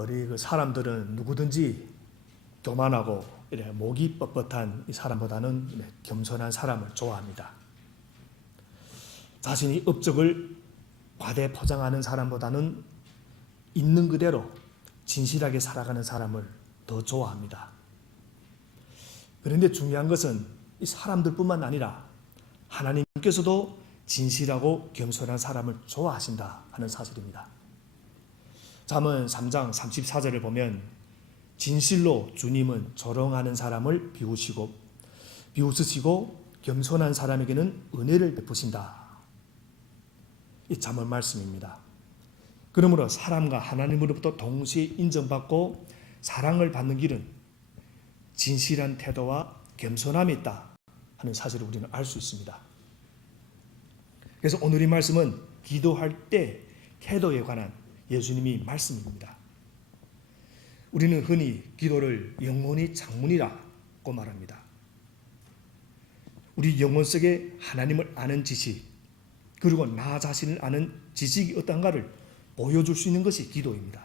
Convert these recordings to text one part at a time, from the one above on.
우리 그 사람들은 누구든지 교만하고 이래 목이 뻣뻣한 이 사람보다는 겸손한 사람을 좋아합니다. 자신이 업적을 과대 포장하는 사람보다는 있는 그대로 진실하게 살아가는 사람을 더 좋아합니다. 그런데 중요한 것은 이 사람들뿐만 아니라 하나님께서도 진실하고 겸손한 사람을 좋아하신다 하는 사실입니다. 잠언 3장 34절을 보면 진실로 주님은 조롱하는 사람을 비웃으시고 겸손한 사람에게는 은혜를 베푸신다. 이 잠언 말씀입니다. 그러므로 사람과 하나님으로부터 동시에 인정받고 사랑을 받는 길은 진실한 태도와 겸손함이 있다 하는 사실을 우리는 알 수 있습니다. 그래서 오늘 이 말씀은 기도할 때 태도에 관한 예수님이 말씀입니다. 우리는 흔히 기도를 영혼의 창문이라고 말합니다. 우리 영혼 속에 하나님을 아는 지식, 그리고 나 자신을 아는 지식이 어떤가를 보여줄 수 있는 것이 기도입니다.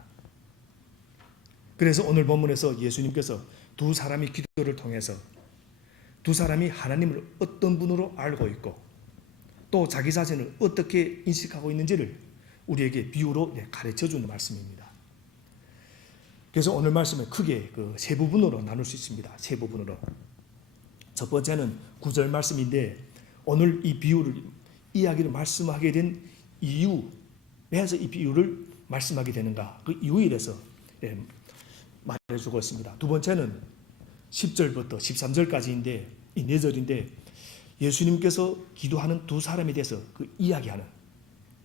그래서 오늘 본문에서 예수님께서 두 사람의 기도를 통해서 두 사람이 하나님을 어떤 분으로 알고 있고 또 자기 자신을 어떻게 인식하고 있는지를 우리에게 비유로 가르쳐주는 말씀입니다. 그래서 오늘 말씀을 크게 세 부분으로 나눌 수 있습니다. 세 부분으로. 첫 번째는 9절 말씀인데 오늘 이 비유를 이야기를 말씀하게 된 이유, 왜서 이 비유를 말씀하게 되는가, 그 이유에 대해서 말해주고 있습니다. 두 번째는 10절부터 13절까지인데 이 4절인데 예수님께서 기도하는 두 사람에 대해서 이야기하는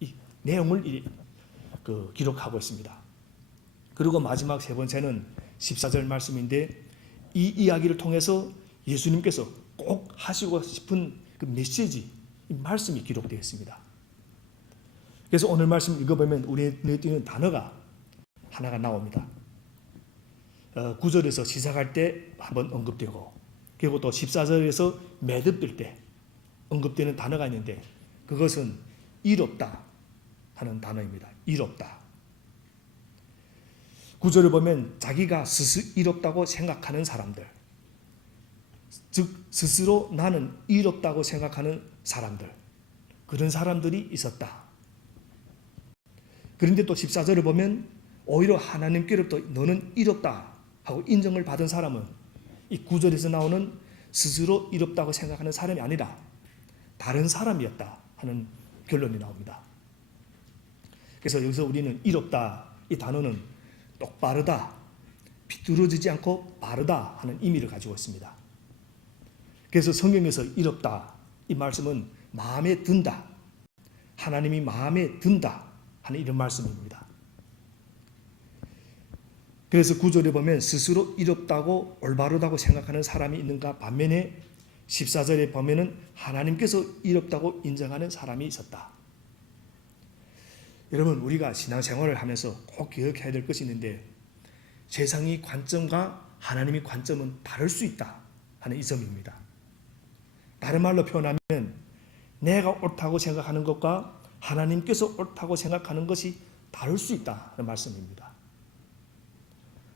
이 내용을 기록하고 있습니다. 그리고 마지막 세 번째는 14절 말씀인데 이 이야기를 통해서 예수님께서 꼭 하시고 싶은 그 메시지, 이 말씀이 기록되어 있습니다. 그래서 오늘 말씀 읽어보면 우리 눈에 띄는 단어가 하나가 나옵니다. 9절에서 시작할 때 한번 언급되고 그리고 또 14절에서 매듭될 때 언급되는 단어가 있는데 그것은 이롭다 하는 단어입니다. 이롭다. 9절을 보면 자기가 스스로 이롭다고 생각하는 사람들, 즉 스스로 나는 이롭다고 생각하는 사람들, 그런 사람들이 있었다. 그런데 또 14절을 보면 오히려 하나님께로부터 너는 이롭다 하고 인정을 받은 사람은 이 9절에서 나오는 스스로 이롭다고 생각하는 사람이 아니라 다른 사람이었다 하는 결론이 나옵니다. 그래서 여기서 우리는 이롭다, 이 단어는 똑바르다, 비뚤어지지 않고 바르다 하는 의미를 가지고 있습니다. 그래서 성경에서 이롭다, 이 말씀은 마음에 든다, 하나님이 마음에 든다 하는 이런 말씀입니다. 그래서 9절에 보면 스스로 이롭다고 올바르다고 생각하는 사람이 있는가 반면에 14절에 보면은 하나님께서 이롭다고 인정하는 사람이 있었다. 여러분, 우리가 신앙생활을 하면서 꼭 기억해야 될 것이 있는데 세상의 관점과 하나님의 관점은 다를 수 있다 하는 이 점입니다. 다른 말로 표현하면 내가 옳다고 생각하는 것과 하나님께서 옳다고 생각하는 것이 다를 수 있다 하는 말씀입니다.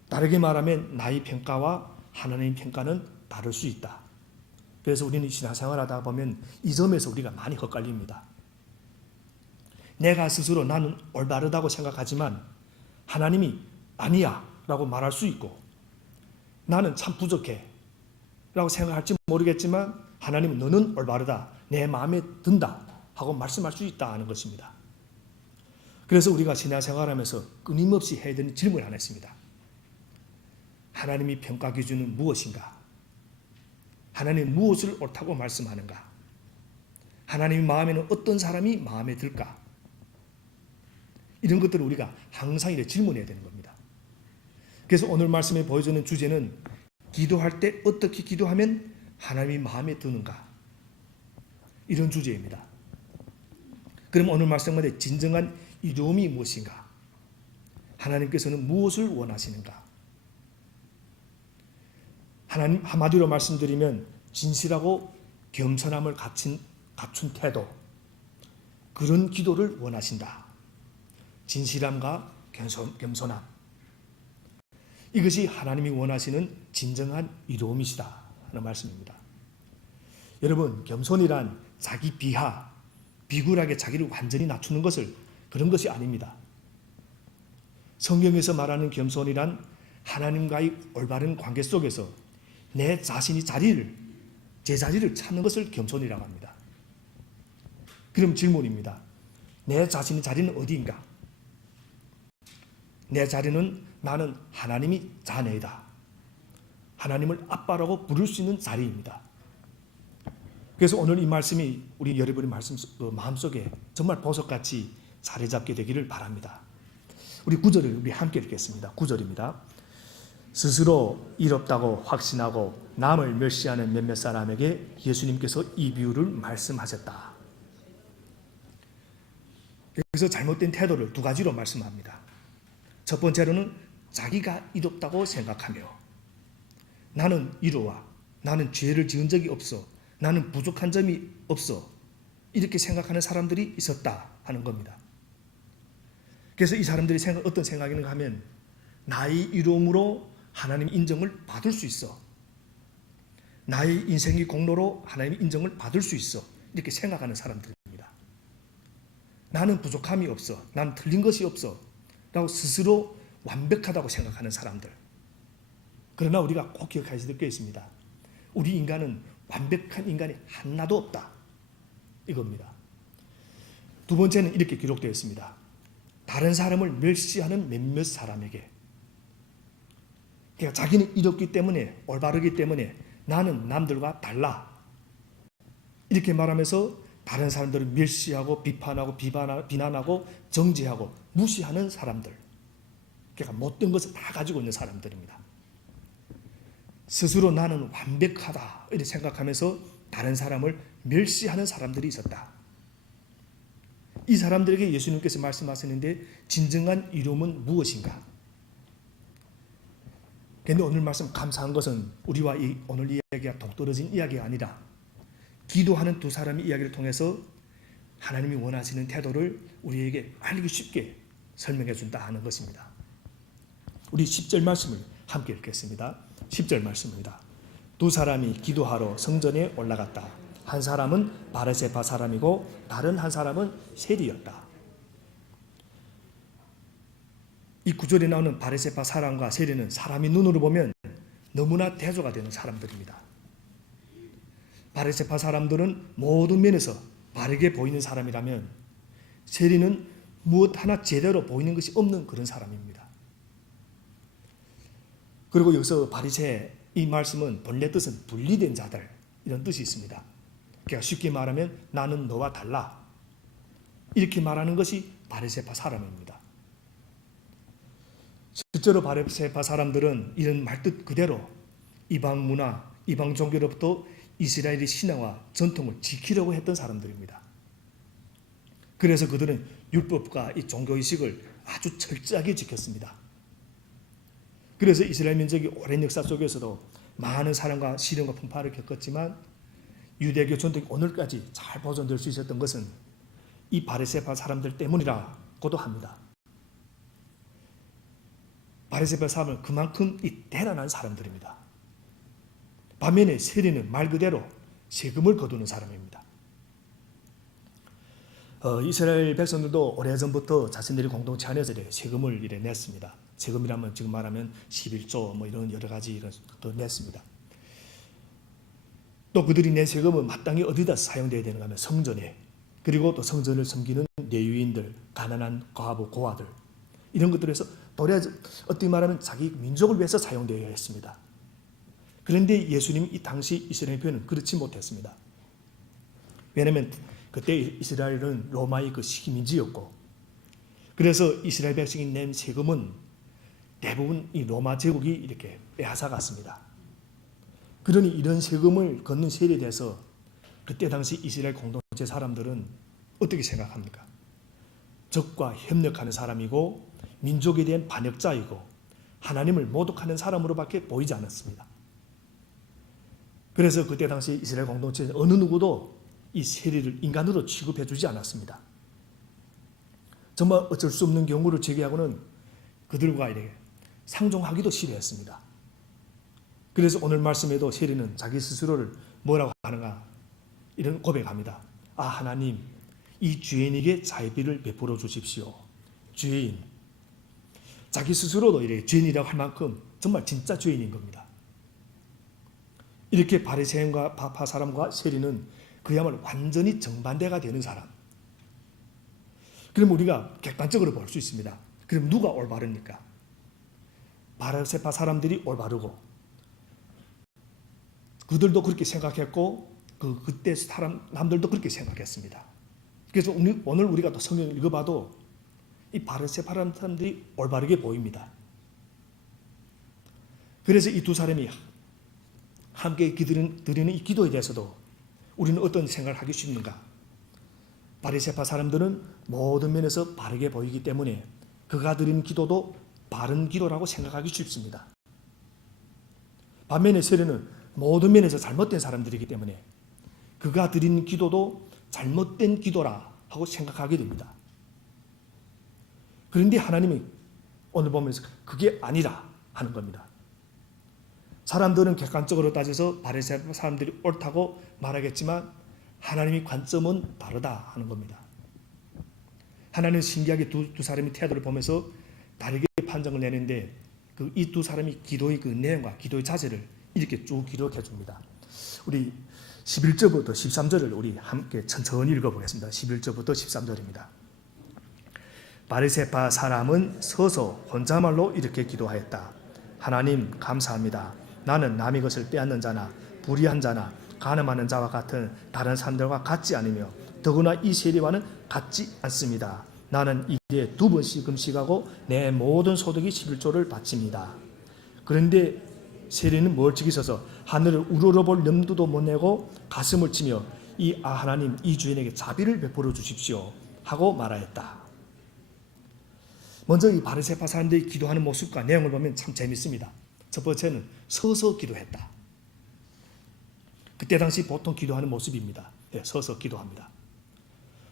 다르게 말하면 나의 평가와 하나님의 평가는 다를 수 있다. 그래서 우리는 신앙생활 하다 보면 이 점에서 우리가 많이 헛갈립니다. 내가 스스로 나는 올바르다고 생각하지만 하나님이 아니야 라고 말할 수 있고 나는 참 부족해 라고 생각할지 모르겠지만 하나님은 너는 올바르다, 내 마음에 든다 하고 말씀할 수 있다 하는 것입니다. 그래서 우리가 신앙생활하면서 끊임없이 해야 되는 질문을 하나 했습니다. 하나님의 평가 기준은 무엇인가? 하나님은 무엇을 옳다고 말씀하는가? 하나님의 마음에는 어떤 사람이 마음에 들까? 이런 것들을 우리가 항상 이렇게 질문해야 되는 겁니다. 그래서 오늘 말씀에 보여주는 주제는 기도할 때 어떻게 기도하면 하나님이 마음에 드는가? 이런 주제입니다. 그럼 오늘 말씀에 진정한 이로움이 무엇인가? 하나님께서는 무엇을 원하시는가? 하나님 한마디로 말씀드리면 진실하고 겸손함을 갖춘 태도, 그런 기도를 원하신다. 진실함과 겸손함. 이것이 하나님이 원하시는 진정한 이로움이시다 하는 말씀입니다. 여러분, 겸손이란 자기 비하, 비굴하게 자기를 완전히 낮추는 것을 그런 것이 아닙니다. 성경에서 말하는 겸손이란 하나님과의 올바른 관계 속에서 내 자신이 제 자리를 찾는 것을 겸손이라고 합니다. 그럼 질문입니다. 내 자신의 자리는 어디인가? 내 자리는 나는 하나님이 자녀이다. 하나님을 아빠라고 부를 수 있는 자리입니다. 그래서 오늘 이 말씀이 우리 여러분의 마음속에 정말 보석같이 자리 잡게 되기를 바랍니다. 우리 9절을 우리 함께 읽겠습니다. 9절입니다. 스스로 이롭다고 확신하고 남을 멸시하는 몇몇 사람에게 예수님께서 이 비유를 말씀하셨다. 여기서 잘못된 태도를 두 가지로 말씀합니다. 첫 번째로는 자기가 이롭다고 생각하며 나는 이로와 나는 죄를 지은 적이 없어 나는 부족한 점이 없어 이렇게 생각하는 사람들이 있었다 하는 겁니다. 그래서 이 사람들이 어떤 생각이는가 하면 나의 이로움으로 하나님 인정을 받을 수 있어. 나의 인생의 공로로 하나님의 인정을 받을 수 있어. 이렇게 생각하는 사람들입니다. 나는 부족함이 없어. 나는 틀린 것이 없어. 라고 스스로 완벽하다고 생각하는 사람들. 그러나 우리가 꼭 기억하셔야 될 게 있습니다. 우리 인간은 완벽한 인간이 하나도 없다. 이겁니다. 두 번째는 이렇게 기록되어 있습니다. 다른 사람을 멸시하는 몇몇 사람에게 그러니까 자기는 이렇기 때문에 올바르기 때문에 나는 남들과 달라 이렇게 말하면서 다른 사람들을 멸시하고 비판하고 비난하고 정죄하고 무시하는 사람들 그러니까 못된 것을 다 가지고 있는 사람들입니다. 스스로 나는 완벽하다 이렇게 생각하면서 다른 사람을 멸시하는 사람들이 있었다. 이 사람들에게 예수님께서 말씀하시는데 진정한 이로움은 무엇인가? 그런데 오늘 말씀 감사한 것은 우리와 오늘 이야기가 동떨어진 이야기가 아니라 기도하는 두 사람의 이야기를 통해서 하나님이 원하시는 태도를 우리에게 알기 쉽게 설명해 준다 하는 것입니다. 우리 10절 말씀을 함께 읽겠습니다. 10절 말씀입니다. 두 사람이 기도하러 성전에 올라갔다. 한 사람은 바르세파 사람이고 다른 한 사람은 세리였다. 이 구절에 나오는 바르세파 사람과 세리는 사람이 눈으로 보면 너무나 대조가 되는 사람들입니다. 바르세파 사람들은 모든 면에서 바르게 보이는 사람이라면 세리는 무엇 하나 제대로 보이는 것이 없는 그런 사람입니다. 그리고 여기서 바리새 이 말씀은 본래 뜻은 분리된 자들 이런 뜻이 있습니다. 그러니까 쉽게 말하면 나는 너와 달라 이렇게 말하는 것이 바리새파 사람입니다. 실제로 바리새파 사람들은 이런 말뜻 그대로 이방 문화, 이방 종교로부터 이스라엘의 신앙과 전통을 지키려고 했던 사람들입니다. 그래서 그들은 율법과 이 종교의식을 아주 철저하게 지켰습니다. 그래서 이스라엘 민족이 오랜 역사 속에서도 많은 사랑과 시련과 풍파를 겪었지만 유대교 전통이 오늘까지 잘 보존될 수 있었던 것은 이 바리새파 사람들 때문이라고도 합니다. 바리새파 사람은 그만큼 이 대단한 사람들입니다. 반면에 세리는 말 그대로 세금을 거두는 사람입니다. 이스라엘 백성들도 오래전부터 자신들이 공동체 안에서 세금을 냈습니다. 세금이라면 지금 말하면 11조 뭐 이런 여러 가지 이런 또 냈습니다. 또 그들이 낸 세금은 마땅히 어디다 사용되어야 되는가 하면 성전에 그리고 또 성전을 섬기는 레위인들, 가난한 과부, 고아들 이런 것들에서 어떻게 말하면 자기 민족을 위해서 사용되어야 했습니다. 그런데 예수님 이 당시 이스라엘 교회는 그렇지 못했습니다. 왜냐하면 그때 이스라엘은 로마의 그 식민지였고 그래서 이스라엘 백성이 낸 세금은 대부분 이 로마 제국이 이렇게 빼앗아갔습니다. 그러니 이런 세금을 걷는 세리에 대해서 그때 당시 이스라엘 공동체 사람들은 어떻게 생각합니까? 적과 협력하는 사람이고 민족에 대한 반역자이고 하나님을 모독하는 사람으로밖에 보이지 않았습니다. 그래서 그때 당시 이스라엘 공동체 어느 누구도 이 세리를 인간으로 취급해 주지 않았습니다. 정말 어쩔 수 없는 경우를 제기하고는 그들과 이렇게 상종하기도 싫어했습니다. 그래서 오늘 말씀에도 세리는 자기 스스로를 뭐라고 하는가 이런 고백합니다. 아 하나님, 이 죄인에게 자비를 베풀어 주십시오. 죄인, 자기 스스로도 이렇게 죄인이라고 할 만큼 정말 진짜 죄인인 겁니다. 이렇게 바리새인과 바파 사람과 세리는 그야말로 완전히 정반대가 되는 사람. 그럼 우리가 객관적으로 볼 수 있습니다. 그럼 누가 올바릅니까? 바리새파 사람들이 올바르고 그들도 그렇게 생각했고 그때 남들도 그렇게 생각했습니다. 그래서 오늘 우리가 또 성경을 읽어봐도 이 바리새파 사람들이 올바르게 보입니다. 그래서 이 두 사람이 함께 드리는 이 기도에 대해서도 우리는 어떤 생각을 하기 쉽는가? 바리새파 사람들은 모든 면에서 바르게 보이기 때문에 그가 드리는 기도도 바른 기도라고 생각하기 쉽습니다. 반면에 세리는 모든 면에서 잘못된 사람들이기 때문에 그가 드리는 기도도 잘못된 기도라 하고 생각하게 됩니다. 그런데 하나님이 오늘 보면서 그게 아니라 하는 겁니다. 사람들은 객관적으로 따져서 바리새파 사람들이 옳다고 말하겠지만 하나님의 관점은 다르다 하는 겁니다. 하나님은 신기하게 두 사람의 태도를 보면서 다르게 판정을 내는데 이 두 사람이 기도의 그 내용과 기도의 자세를 이렇게 쭉 기록해 줍니다. 우리 11절부터 13절을 우리 함께 천천히 읽어보겠습니다. 11절부터 13절입니다. 바리새파 사람은 서서 혼자말로 이렇게 기도하였다. 하나님 감사합니다. 나는 남의 것을 빼앗는 자나 불의한 자나 간음하는 자와 같은 다른 사람들과 같지 않으며 더구나 이 세리와는 같지 않습니다. 나는 일에 2번씩 금식하고 내 모든 소득이 11조를 바칩니다. 그런데 세리는 멀찍이 서서 하늘을 우러러볼 염두도 못 내고 가슴을 치며 하나님 이 주인에게 자비를 베풀어 주십시오 하고 말하였다. 먼저 이 바리새파 사람들이 기도하는 모습과 내용을 보면 참 재밌습니다. 첫 번째는 서서 기도했다. 그때 당시 보통 기도하는 모습입니다. 서서 기도합니다.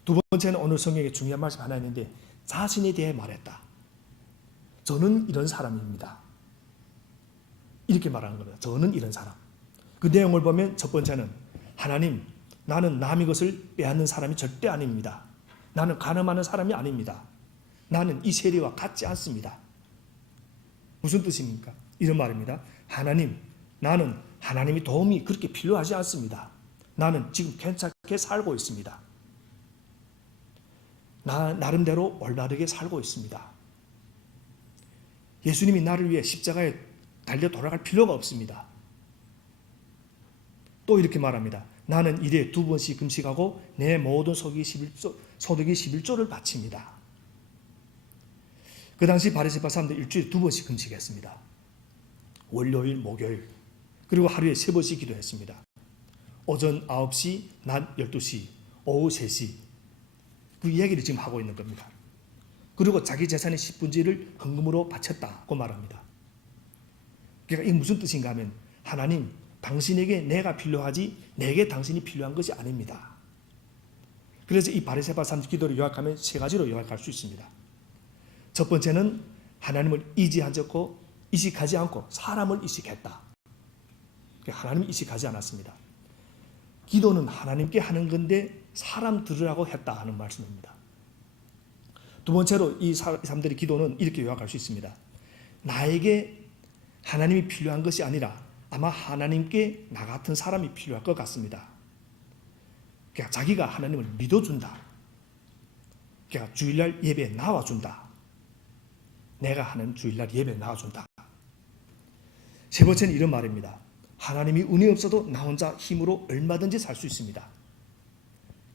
두 번째는 오늘 성경에 중요한 말씀 하나 있는데 자신에 대해 말했다. 저는 이런 사람입니다. 이렇게 말하는 겁니다. 저는 이런 사람. 그 내용을 보면 첫 번째는 하나님, 나는 남의 것을 빼앗는 사람이 절대 아닙니다. 나는 간음하는 사람이 아닙니다. 나는 이 세리와 같지 않습니다. 무슨 뜻입니까? 이런 말입니다. 하나님, 나는 하나님의 도움이 그렇게 필요하지 않습니다. 나는 지금 괜찮게 살고 있습니다. 나름대로 올바르게 살고 있습니다. 예수님이 나를 위해 십자가에 달려 돌아갈 필요가 없습니다. 또 이렇게 말합니다. 나는 일에 2번씩 금식하고 내 모든 소득이 11조를 바칩니다. 그 당시 바리새파 사람들 일주일에 2번씩 금식했습니다. 월요일, 목요일, 그리고 하루에 3번씩 기도했습니다. 오전 9시, 낮 12시, 오후 3시. 그 이야기를 지금 하고 있는 겁니다. 그리고 자기 재산의 10분지를 헌금으로 바쳤다고 말합니다. 그러니까 이게 무슨 뜻인가 하면 하나님, 당신에게 내가 필요하지 내게 당신이 필요한 것이 아닙니다. 그래서 이 바리새파 사람 기도를 요약하면 3가지로 요약할 수 있습니다. 첫 번째는 하나님을 이식하지 않고 사람을 이식했다. 하나님을 이식하지 않았습니다. 기도는 하나님께 하는 건데 사람 들으라고 했다 하는 말씀입니다. 두 번째로 이 사람들의 기도는 이렇게 요약할 수 있습니다. 나에게 하나님이 필요한 것이 아니라 아마 하나님께 나 같은 사람이 필요할 것 같습니다. 그러니까 자기가 하나님을 믿어준다. 그러니까 주일날 예배에 나와준다. 내가 하는 주일날 예배에 나와준다. 세 번째는 이런 말입니다. 하나님이 은혜 없어도 나 혼자 힘으로 얼마든지 살 수 있습니다.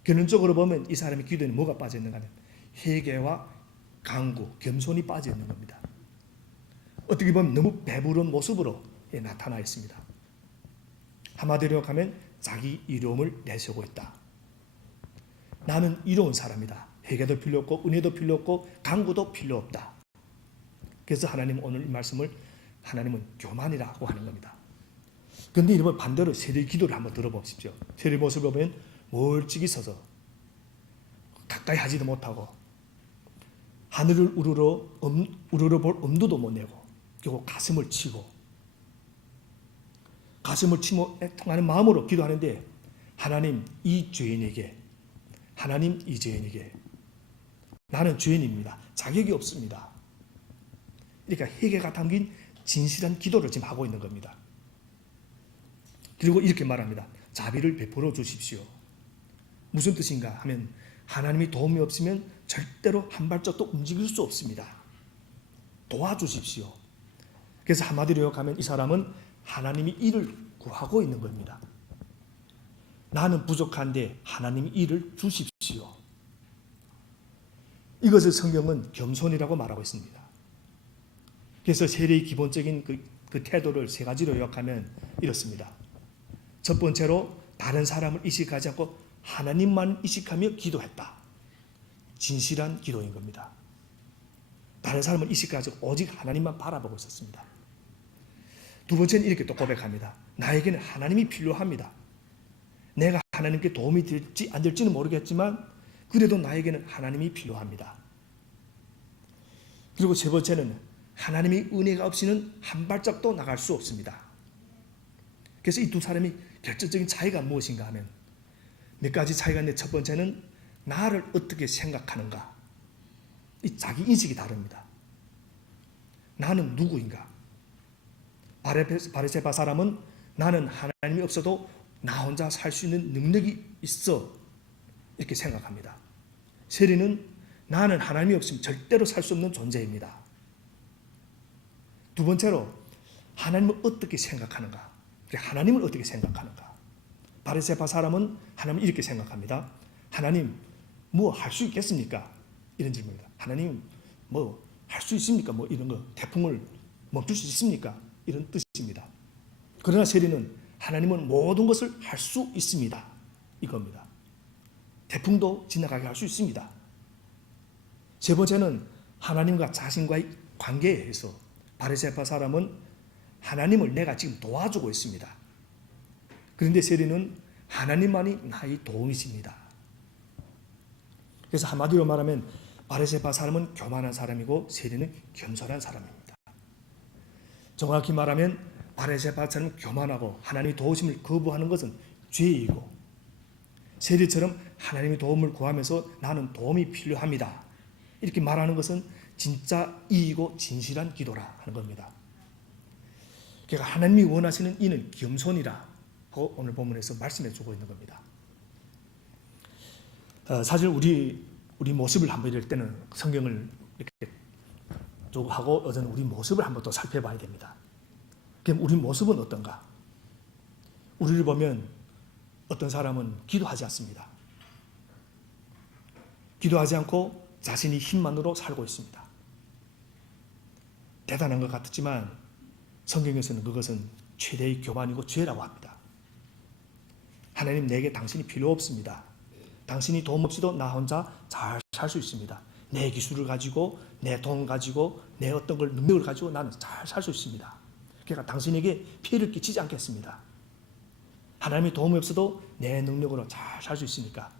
결론적으로 보면 이 사람의 기도에는 뭐가 빠져 있는가 하면 회개와 간구, 겸손이 빠져 있는 겁니다. 어떻게 보면 너무 배부른 모습으로 나타나 있습니다. 한마디로 하면 자기 이로움을 내세우고 있다. 나는 이로운 사람이다. 회개도 필요 없고 은혜도 필요 없고 간구도 필요 없다. 그래서 하나님 오늘 이 말씀을 하나님은 교만이라고 하는 겁니다. 그런데 이러면 반대로 세리의 기도를 한번 들어보십시오. 세리의 모습을 보면 멀찍이 서서 가까이 하지도 못하고 하늘을 우러러 볼 엄두도 못 내고 그리고 가슴을 치고 애통하는 마음으로 기도하는데 하나님 이 죄인에게 나는 죄인입니다. 자격이 없습니다. 그러니까 회개가 담긴 진실한 기도를 지금 하고 있는 겁니다. 그리고 이렇게 말합니다. 자비를 베풀어 주십시오. 무슨 뜻인가 하면 하나님이 도움이 없으면 절대로 한 발짝도 움직일 수 없습니다. 도와주십시오. 그래서 한마디로 요약하면 이 사람은 하나님이 일을 구하고 있는 겁니다. 나는 부족한데 하나님이 일을 주십시오. 이것을 성경은 겸손이라고 말하고 있습니다. 그래서 세례의 기본적인 그 태도를 세 가지로 요약하면 이렇습니다. 첫 번째로 다른 사람을 의식하지 않고 하나님만 의식하며 기도했다. 진실한 기도인 겁니다. 다른 사람을 의식하지 않고 오직 하나님만 바라보고 있었습니다. 두 번째는 이렇게 또 고백합니다. 나에게는 하나님이 필요합니다. 내가 하나님께 도움이 될지 안 될지는 모르겠지만 그래도 나에게는 하나님이 필요합니다. 그리고 세 번째는 하나님의 은혜가 없이는 한 발짝도 나갈 수 없습니다. 그래서 이 두 사람이 결정적인 차이가 무엇인가 하면 몇 가지 차이가 있는데 첫 번째는 나를 어떻게 생각하는가. 이 자기 인식이 다릅니다. 나는 누구인가. 바리새파 사람은 나는 하나님이 없어도 나 혼자 살 수 있는 능력이 있어 이렇게 생각합니다. 세리는 나는 하나님이 없으면 절대로 살 수 없는 존재입니다. 두 번째로 하나님을 어떻게 생각하는가. 하나님을 어떻게 생각하는가. 바리새파 사람은 하나님을 이렇게 생각합니다. 하나님 뭐 할 수 있겠습니까? 이런 질문입니다. 하나님 뭐 할 수 있습니까? 뭐 이런 거 태풍을 멈출 수 있습니까? 이런 뜻입니다. 그러나 세리는 하나님은 모든 것을 할 수 있습니다. 이겁니다. 태풍도 지나가게 할 수 있습니다. 세 번째는 하나님과 자신과의 관계에 의해서 바리새파 사람은 하나님을 내가 지금 도와주고 있습니다. 그런데 세리는 하나님만이 나의 도움이십니다. 그래서 한마디로 말하면 바리새파 사람은 교만한 사람이고 세리는 겸손한 사람입니다. 정확히 말하면 바리새파처럼 교만하고 하나님의 도우심을 거부하는 것은 죄이고 세리처럼 하나님의 도움을 구하면서 나는 도움이 필요합니다. 이렇게 말하는 것은 진짜 이이고 진실한 기도라 하는 겁니다. 그러니까 하나님이 원하시는 이는 겸손이라고 오늘 본문에서 말씀해 주고 있는 겁니다. 사실 우리 모습을 한번 이럴 때는 성경을 이렇게 쭉 하고 어제는 우리 모습을 한번 또 살펴봐야 됩니다. 그럼 우리 모습은 어떤가? 우리를 보면 어떤 사람은 기도하지 않습니다. 기도하지 않고 자신이 힘만으로 살고 있습니다. 대단한 것 같지만 성경에서는 그것은 최대의 교만이고 죄라고 합니다. 하나님 내게 당신이 필요 없습니다. 당신이 도움 없이도 나 혼자 잘 살 수 있습니다. 내 기술을 가지고 내 돈 가지고 내 어떤 걸 능력을 가지고 나는 잘 살 수 있습니다. 그러니까 당신에게 피해를 끼치지 않겠습니다. 하나님의 도움이 없어도 내 능력으로 잘 살 수 있으니까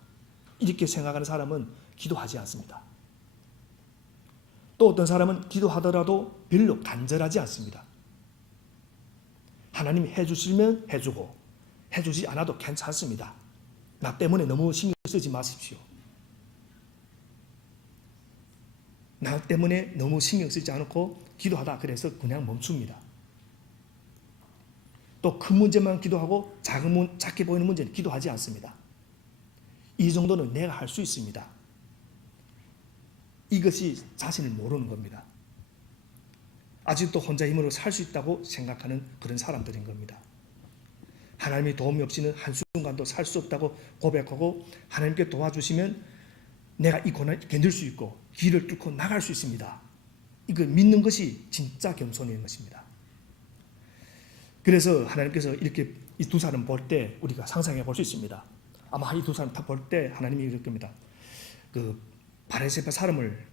이렇게 생각하는 사람은 기도하지 않습니다. 또 어떤 사람은 기도하더라도 별로 간절하지 않습니다. 하나님이 해주시면 해주고 해주지 않아도 괜찮습니다. 나 때문에 너무 신경 쓰지 마십시오. 나 때문에 너무 신경 쓰지 않고 기도하다 그래서 그냥 멈춥니다. 또 큰 문제만 기도하고 작게 보이는 문제는 기도하지 않습니다. 이 정도는 내가 할 수 있습니다. 이것이 자신을 모르는 겁니다. 아직도 혼자 힘으로 살 수 있다고 생각하는 그런 사람들인 겁니다. 하나님의 도움이 없이는 한순간도 살 수 없다고 고백하고 하나님께 도와주시면 내가 이 고난을 견딜 수 있고 길을 뚫고 나갈 수 있습니다. 이걸 믿는 것이 진짜 겸손인 것입니다. 그래서 하나님께서 이렇게 이 두 사람 볼 때 우리가 상상해 볼 수 있습니다. 아마 이 두 사람 다 볼 때 하나님이 이럴 겁니다. 그 바리새파 사람을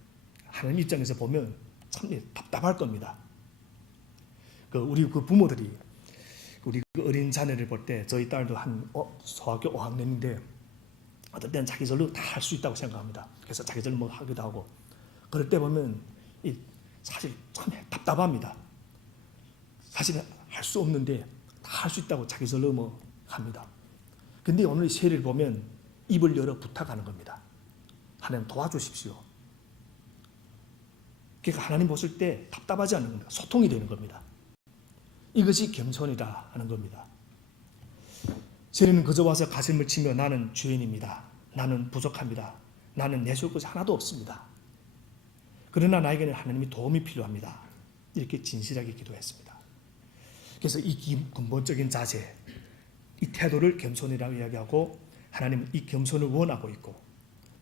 하나님 입장에서 보면 참 답답할 겁니다. 우리 부모들이 우리 어린 자녀를 볼 때 저희 딸도 한 소학교 5학년인데 어떨 때는 자기 절로 다 할 수 있다고 생각합니다. 그래서 자기 절로 뭐 하기도 하고 그럴 때 보면 사실 참 답답합니다. 사실은 할 수 없는데 다 할 수 있다고 자기절로 뭐 합니다. 근데 오늘 이 세례를 보면 입을 열어 부탁하는 겁니다. 하나님 도와주십시오. 그러니까 하나님 보실 때 답답하지 않는 겁니다. 소통이 되는 겁니다. 이것이 겸손이다 하는 겁니다. 세례는 그저 와서 가슴을 치며 나는 죄인입니다. 나는 부족합니다. 나는 내세울 것이 하나도 없습니다. 그러나 나에게는 하나님의 도움이 필요합니다. 이렇게 진실하게 기도했습니다. 그래서 이 근본적인 자세, 이 태도를 겸손이라고 이야기하고 하나님은 이 겸손을 원하고 있고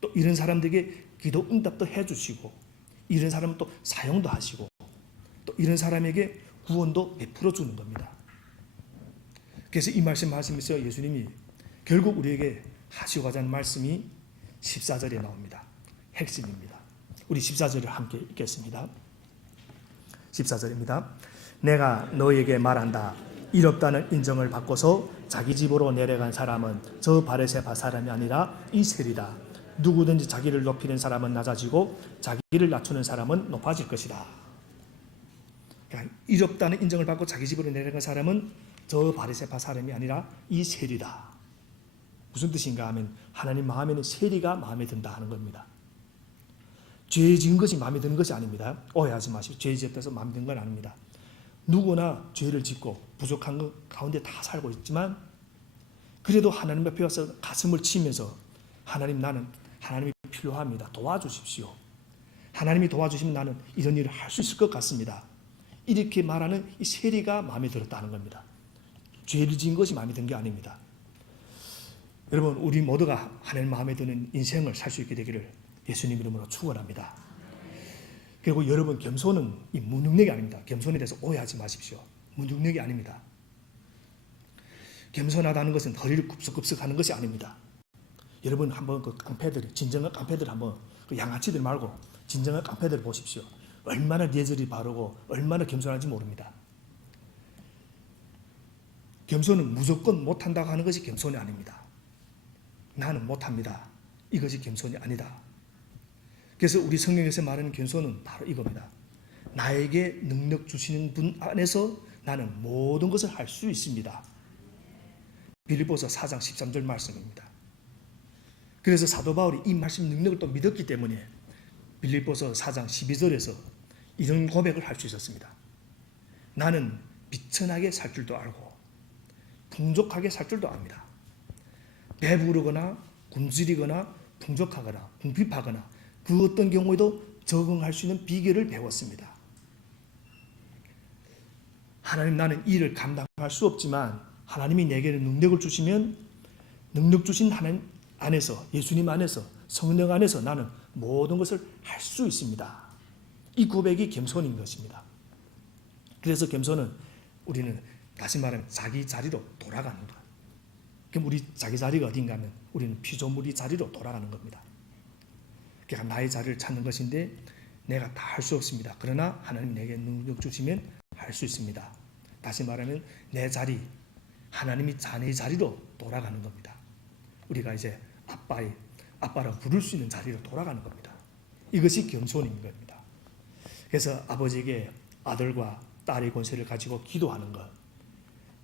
또 이런 사람들에게 기도 응답도 해주시고 이런 사람은 또 사용도 하시고 또 이런 사람에게 구원도 베풀어 주는 겁니다. 그래서 이 말씀 하시면서 예수님이 결국 우리에게 하시고자 하는 말씀이 14절에 나옵니다. 핵심입니다. 우리 14절을 함께 읽겠습니다. 14절입니다. 내가 너에게 말한다. 이롭다는 인정을 받고서 자기 집으로 내려간 사람은 저 바리새파 사람이 아니라 이셀이다. 누구든지 자기를 높이는 사람은 낮아지고 자기를 낮추는 사람은 높아질 것이다. 그러니까 이롭다는 인정을 받고 자기 집으로 내려간 사람은 저 바리새파 사람이 아니라 이셀이다. 무슨 뜻인가 하면 하나님 마음에는 세리가 마음에 든다 하는 겁니다. 죄 지은 것이 마음에 드는 것이 아닙니다. 오해하지 마시고 죄 지었다서 마음에 드는 건 아닙니다. 누구나 죄를 짓고 부족한 것 가운데 다 살고 있지만 그래도 하나님 앞에 와서 가슴을 치면서 하나님 나는 하나님이 필요합니다. 도와주십시오. 하나님이 도와주시면 나는 이런 일을 할 수 있을 것 같습니다. 이렇게 말하는 이 세리가 마음에 들었다는 겁니다. 죄를 지은 것이 마음에 든 게 아닙니다. 여러분 우리 모두가 하나님 마음에 드는 인생을 살 수 있게 되기를 예수님 이름으로 축원합니다. 그리고 여러분 겸손은 이 무능력이 아닙니다. 겸손에 대해서 오해하지 마십시오. 무능력이 아닙니다. 겸손하다는 것은 허리를 굽석굽석 하는 것이 아닙니다. 여러분 한번 그 깡패들, 진정한 깡패들 한번 그 양아치들 말고 진정한 깡패들 보십시오. 얼마나 예절이 바르고 얼마나 겸손한지 모릅니다. 겸손은 무조건 못한다고 하는 것이 겸손이 아닙니다. 나는 못합니다. 이것이 겸손이 아니다. 그래서 우리 성경에서 말하는 겸손은 바로 이겁니다. 나에게 능력 주시는 분 안에서 나는 모든 것을 할 수 있습니다. 빌립보서 4장 13절 말씀입니다. 그래서 사도 바울이 이 말씀 능력을 또 믿었기 때문에 빌립보서 4장 12절에서 이런 고백을 할 수 있었습니다. 나는 비천하게 살 줄도 알고 풍족하게 살 줄도 압니다. 배부르거나 굶주리거나 풍족하거나 궁핍하거나 그 어떤 경우에도 적응할 수 있는 비결을 배웠습니다. 하나님 나는 이 일을 감당할 수 없지만 하나님이 내게는 능력을 주시면 능력 주신 하나님 안에서 예수님 안에서 성령 안에서 나는 모든 것을 할 수 있습니다. 이 고백이 겸손인 것입니다. 그래서 겸손은 우리는 다시 말하면 자기 자리로 돌아가는 것. 그럼 우리 자기 자리가 어딘가 하면 우리는 피조물이 자리로 돌아가는 겁니다. 그러니까 나의 자리를 찾는 것인데 내가 다 할 수 없습니다. 그러나 하나님 내게 능력 주시면 할 수 있습니다. 다시 말하면 내 자리, 하나님이 자네의 자리로 돌아가는 겁니다. 우리가 이제 아빠라 부를 수 있는 자리로 돌아가는 겁니다. 이것이 겸손인 겁니다. 그래서 아버지에게 아들과 딸의 권세를 가지고 기도하는 것,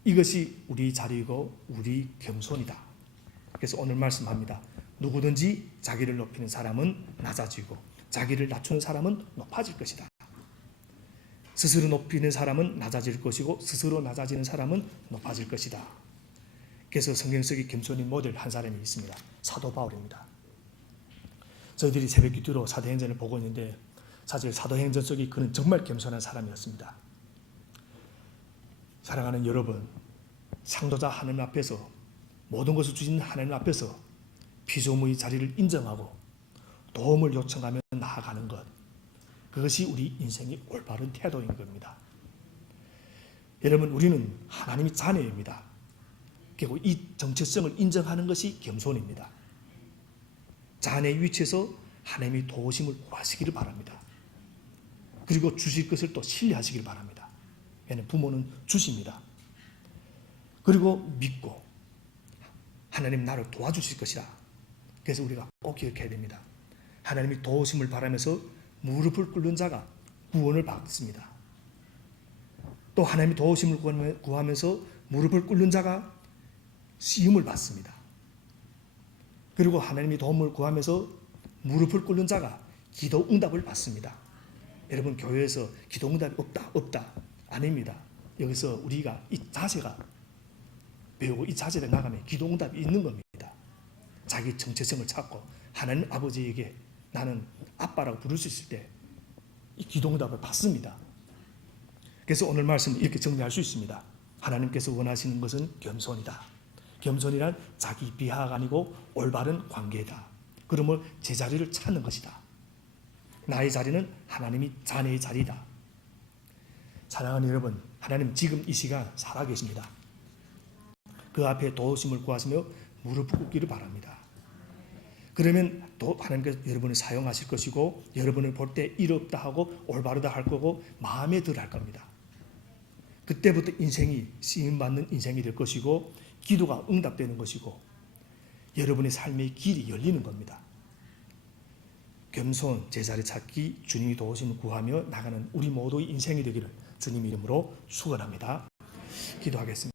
이것이 우리 자리이고 우리 겸손이다. 그래서 오늘 말씀합니다. 누구든지 자기를 높이는 사람은 낮아지고 자기를 낮추는 사람은 높아질 것이다. 스스로 높이는 사람은 낮아질 것이고 스스로 낮아지는 사람은 높아질 것이다. 그래서 성경 속에 겸손인 모델 한 사람이 있습니다. 사도 바울입니다. 저희들이 새벽 기도로 사도행전을 보고 있는데 사실 사도행전 속에 그는 정말 겸손한 사람이었습니다. 사랑하는 여러분, 상도자 하나님 앞에서 모든 것을 주신 하나님 앞에서 피조물의 자리를 인정하고 도움을 요청하며 나아가는 것, 그것이 우리 인생의 올바른 태도인 겁니다. 여러분 우리는 하나님의 자녀입니다. 그리고 이 정체성을 인정하는 것이 겸손입니다. 자녀의 위치에서 하나님의 도우심을 구하시기를 바랍니다. 그리고 주실 것을 또 신뢰하시길 바랍니다. 왜냐하면 부모는 주십니다. 그리고 믿고 하나님 나를 도와주실 것이라. 그래서 우리가 꼭 기억해야 됩니다. 하나님이 도우심을 바라면서 무릎을 꿇는 자가 구원을 받습니다. 또 하나님의 도우심을 구하면서 무릎을 꿇는 자가 시험을 받습니다. 그리고 하나님의 도움을 구하면서 무릎을 꿇는 자가 기도 응답을 받습니다. 여러분, 교회에서 기도 응답이 없다 아닙니다. 여기서 우리가 이 자세가 배우고 이 자세를 나가면 기도 응답이 있는 겁니다. 자기 정체성을 찾고 하나님 아버지에게 나는 아빠라고 부를 수 있을 때 이 기도 응답을 받습니다. 그래서 오늘 말씀을 이렇게 정리할 수 있습니다. 하나님께서 원하시는 것은 겸손이다. 겸손이란 자기 비하가 아니고 올바른 관계다. 그러므로 제자리를 찾는 것이다. 나의 자리는 하나님이 자네의 자리다. 사랑하는 여러분, 하나님 지금 이 시간 살아계십니다. 그 앞에 도우심을 구하시며 무릎 꿇기를 바랍니다. 그러면 또 하나님께서 여러분을 사용하실 것이고 여러분을 볼 때 이롭다 하고 올바르다 할 거고 마음에 들 할 겁니다. 그때부터 인생이 쓰임받는 인생이 될 것이고 기도가 응답되는 것이고 여러분의 삶의 길이 열리는 겁니다. 겸손, 제자리 찾기, 주님이 도우심을 구하며 나가는 우리 모두의 인생이 되기를 주님 이름으로 축원합니다. 기도하겠습니다.